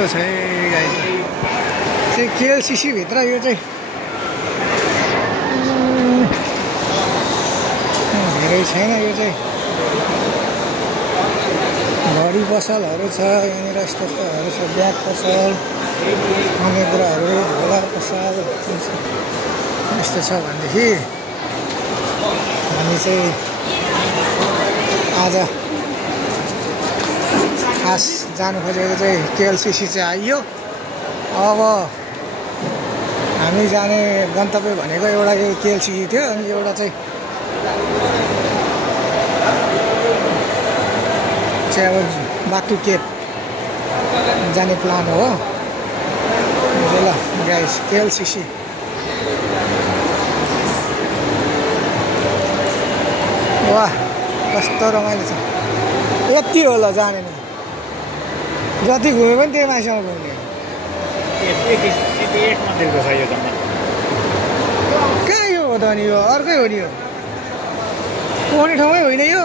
यस्तो छ है गाइस चाहिँ केएलसीसी भित्र यो चाहिँ धेरै छैन यो चाहिँ घडी पसलहरू छ यहाँनिर यस्तो यस्तोहरू छ ब्याग पसल खाने कुराहरू झोला पसल यस्तो छ भनेदेखि हामी चाहिँ आज खास जानु खोजेको चाहिँ केएलसीसी चाहिँ आइयो अब हामी जाने गन्तव्य भनेको एउटा यो केएलसीसी थियो अनि एउटा चाहिँ अब बाटु केप जाने प्लान हो ल गाइस केएलसीसी वाह कस्तो रमाइलो छ यति होला जाने नि जति घुमे पनि त्यही मान्छेसँग घुम्ने कहाँ यो हो त अनि यो अर्कै हो नि यो आउने ठाउँमै होइन यो